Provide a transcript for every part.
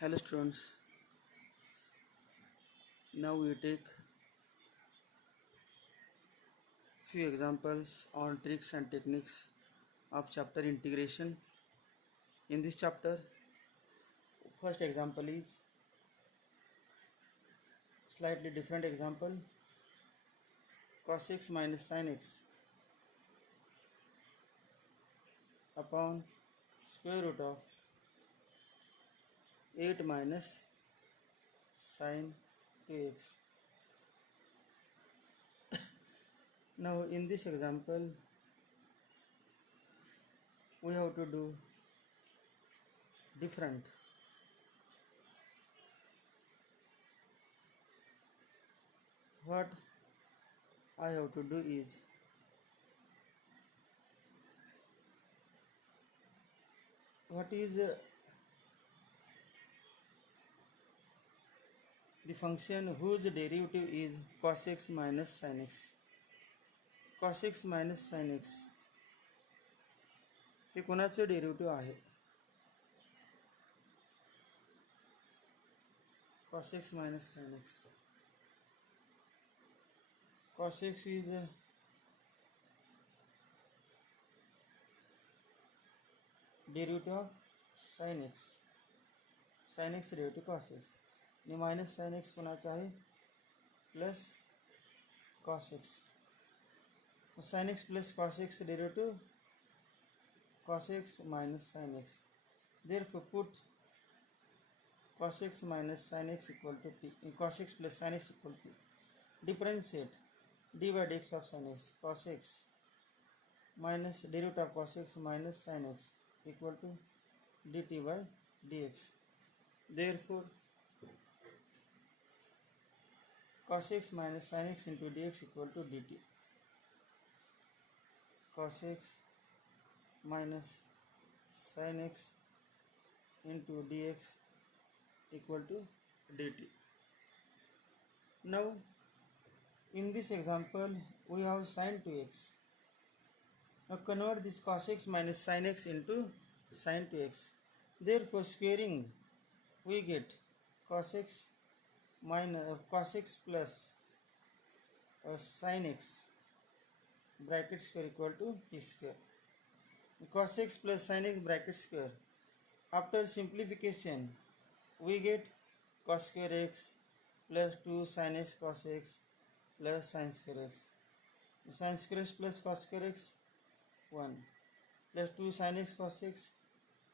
Hello students, now we take few examples on tricks and techniques of chapter integration. In this chapter, first example is slightly different example, cos x minus sin x upon square root of 8 minus sin 2x. Now in this example, we have to do different. What I have to do is what is the function whose derivative is cos x minus sin x. Cos x minus sin x हे कोणाचं derivative आहे. cos x minus sin x. cos x is derivative of sin x. sin x derivative cos x आणि minus sin x कोणाचा आहे plus cos x. sin x plus cos x derivative cos x minus sin x. Therefore put cos x minus sin x equal to t. Cos x plus sin x equal to differentiate d by dx of sin x. Cos x minus derivative of cos x minus sin x equal to dt by dx. Therefore cos x minus sin x into dx equal to dt. Cos x minus sin x into dx equal to dt. Now in this example we have sin 2x. Now convert this cos x minus sin x into sin 2x. Therefore squaring we get cos x minus cos x plus sin x bracket square equal to t square. Cos x plus sin x bracket square. After simplification we get cos square x plus 2 sin x cos x plus sin square x. Sin square x plus cos square x 1 plus 2 sin x cos x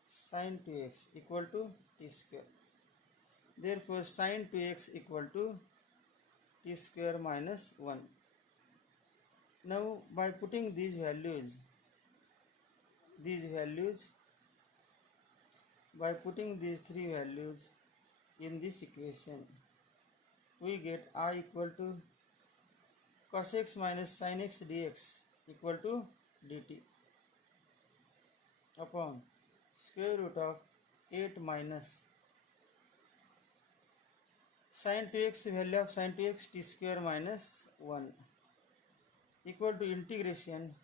sin 2x equal to t square. Therefore sin 2x equal to t square minus 1. Now by putting these values by putting these three values in this equation we get I equal to cos x minus sin x dx equal to dt upon square root of 8 minus sin 2x value of sin 2x t square minus 1 equal to integration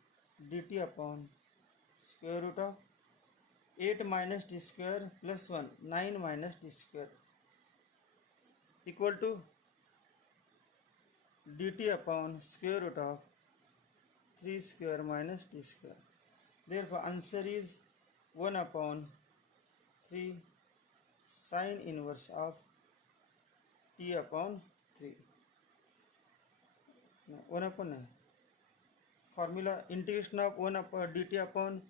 dt upon square root of 8 minus t square plus 1 9 minus t square equal to dt upon square root of 3 square minus t square. Therefore answer is 1 upon 3 sin inverse of t upon 3. 1 upon formula integration of 1 upon dt upon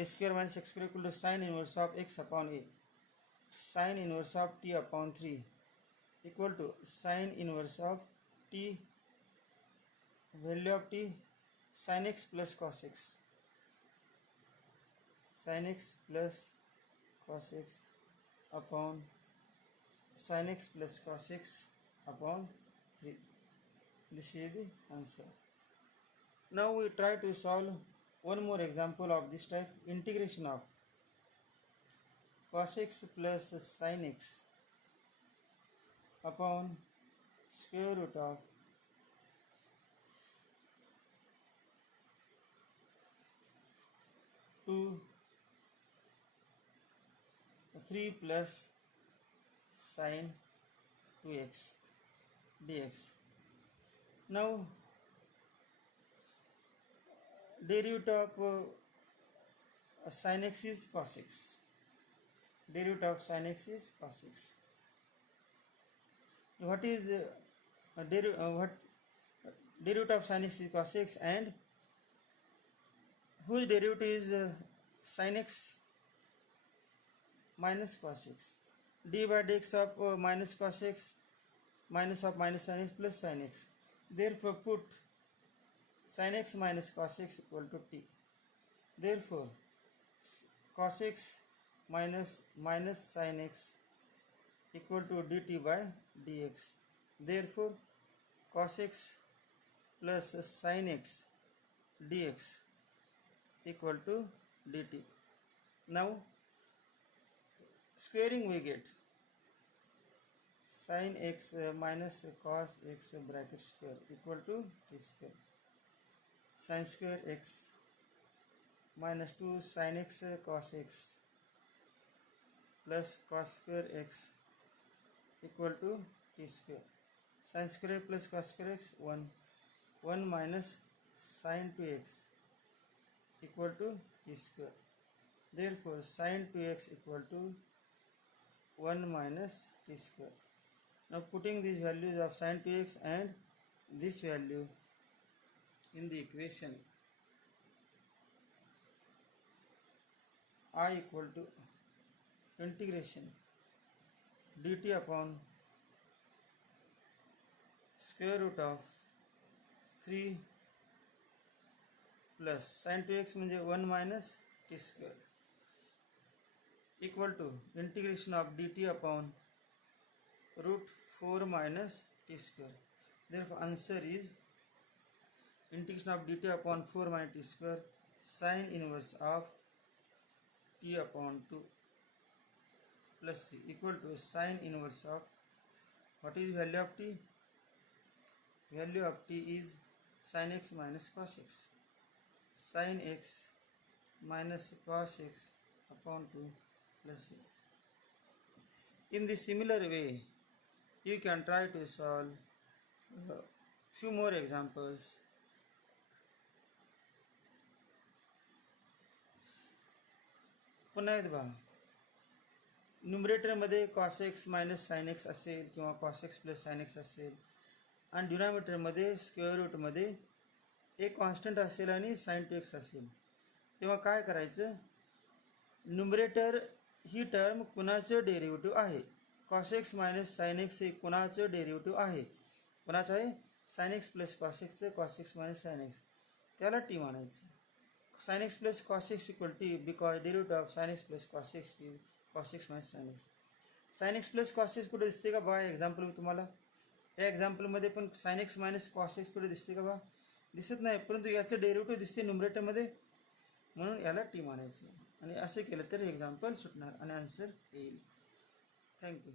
a square minus x square equal to sin inverse of x upon a. Sin inverse of t upon 3 equal to sin inverse of t value of t sin x plus cos x. Sin x plus cos x upon sin x plus cos x upon 3. This is the answer. Now we try to solve one more example of this type. Integration of cos x plus sin x upon square root of 2 3 plus sin 2x dx. Now derivative of sin x is cos x. Derivative of sin x is cos x. What is derivative of sin x is cos x, and whose derivative is sin x minus cos x? D by dx of minus cos x minus of minus sin x plus sin x. Therefore put sin x minus cos x equal to t. Therefore cos x minus sin x equal to dt by dx. Therefore cos x plus sin x dx equal to dt. Now squaring we get sin x minus cos x bracket square equal to t square. Sin square x minus 2 sin x cos x plus cos square x equal to t square. Sin square plus cos square x 1 minus sin 2x equal to t square. Therefore sin 2x equal to 1 minus t square. Now putting these values of sin 2x and this value in the equation, I equal to integration dt upon square root of 3 plus sin 2x म्हणजे 1 minus t square equal to integration of dt upon root 4 minus t square. Therefore answer is integration of dt upon 4 minus t square sin inverse of t upon 2 plus c equal to sin inverse of, what is value of t? Value of t is sin x minus cos x. Sin x minus cos x upon 2 plus c. In the similar way, you can try to solve few more examples. पुन्हा एकदा न्यूमरेटरमध्ये cos x minus sin x असेल किंवा cos x plus sin x असेल आणि डिनॉमिनेटरमध्ये square रूटमध्ये एक constant असेल आणि sin 2x असेल, तेव्हा काय करायचं? न्यूमरेटर ही टर्म कुणाचं डेरिव्हेटिव्ह आहे? cos x minus sin x हे कुणाचं डेरिव्हेटिव्ह आहे? कुणाचं आहे? sin x plus cos x चं cos x minus sin x, त्याला T मानायचं. sin x plus cos x equal to t because derivative of sin x plus cos x is cos x minus sin x. sin x plus cos x कुठे दिसते का बघा example मी तुम्हाला. या एक्झाम्पलमध्ये पण sin x minus cos x कुठे दिसते का बघा? दिसत नाही, परंतु याचं डेरिव्हेटिव्ह दिसते न्यूमरेटरमध्ये, म्हणून याला टी मानायचं आणि असे केलं तर एक्झाम्पल सुटणार आणि आन्सर येईल. थँक्यू.